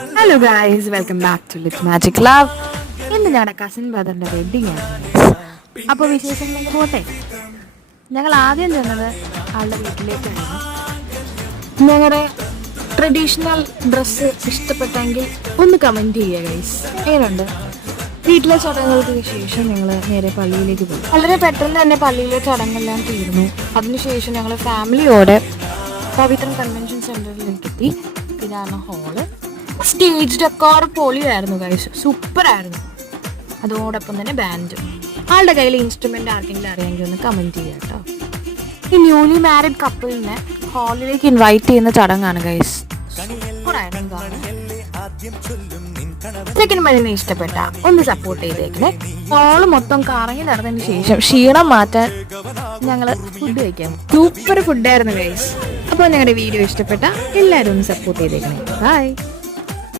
Hello guys, welcome back to Lit Magic Love. ഇന്ന് ഞങ്ങളുടെ cousin ബ്രദറിൻ്റെ വെഡ്ഡിങ് ആണ്. അപ്പോൾ വിശേഷങ്ങളിലേക്ക് പോട്ടെ. ഞങ്ങൾ ആദ്യം ചെന്നത് ആളുടെ വീട്ടിലേക്കായിരുന്നു. ഞങ്ങളുടെ ട്രഡീഷണൽ ഡ്രസ്സ് ഇഷ്ടപ്പെട്ടെങ്കിൽ ഒന്ന് കമൻറ്റ് ചെയ്യുക ഗൈസ്. എങ്ങനെയുണ്ട്? വീട്ടിലെ ചടങ്ങുകൾക്ക് ശേഷം ഞങ്ങൾ നേരെ പള്ളിയിലേക്ക് പോയി. വളരെ പെട്ടെന്ന് തന്നെ പള്ളിയിലെ ചടങ്ങെല്ലാം തീർന്നു. അതിനുശേഷം ഞങ്ങൾ ഫാമിലിയോടെ പവിത്രൻ കൺവെൻഷൻ സെൻറ്ററിലേക്ക് എത്തി. ഇതാണ് ഹോള്. സ്റ്റേജ് ഡെക്കോർ പൊളിയായിരുന്നു ഗൈസ്, സൂപ്പറായിരുന്നു. അതോടൊപ്പം തന്നെ ബാൻഡ്. ആളുടെ കയ്യിൽ ഇൻസ്ട്രുമെൻ്റ് ആർക്കെങ്കിലും അറിയാമെങ്കിൽ ഒന്ന് കമൻറ്റ് ചെയ്യാം കേട്ടോ. ഈ ന്യൂലി മാരിഡ് കപ്പിളിനെ ഹാളിലേക്ക് ഇൻവൈറ്റ് ചെയ്യുന്ന ചടങ്ങാണ് ഗൈസ്. സൂപ്പറായിരുന്നു. സെക്കൻഡ് മരുന്ന് ഇഷ്ടപ്പെട്ട ഒന്ന് സപ്പോർട്ട് ചെയ്തേക്കണേ. ഹോള് മൊത്തം കറങ്ങി നടന്നതിന് ശേഷം ക്ഷീണം മാറ്റാൻ ഞങ്ങൾ ഫുഡ് കഴിക്കാം. സൂപ്പർ ഫുഡായിരുന്നു ഗൈസ്. അപ്പോൾ ഞങ്ങളുടെ വീഡിയോ ഇഷ്ടപ്പെട്ട എല്ലാവരും ഒന്ന് സപ്പോർട്ട് ചെയ്തേക്കണേ. ബൈ.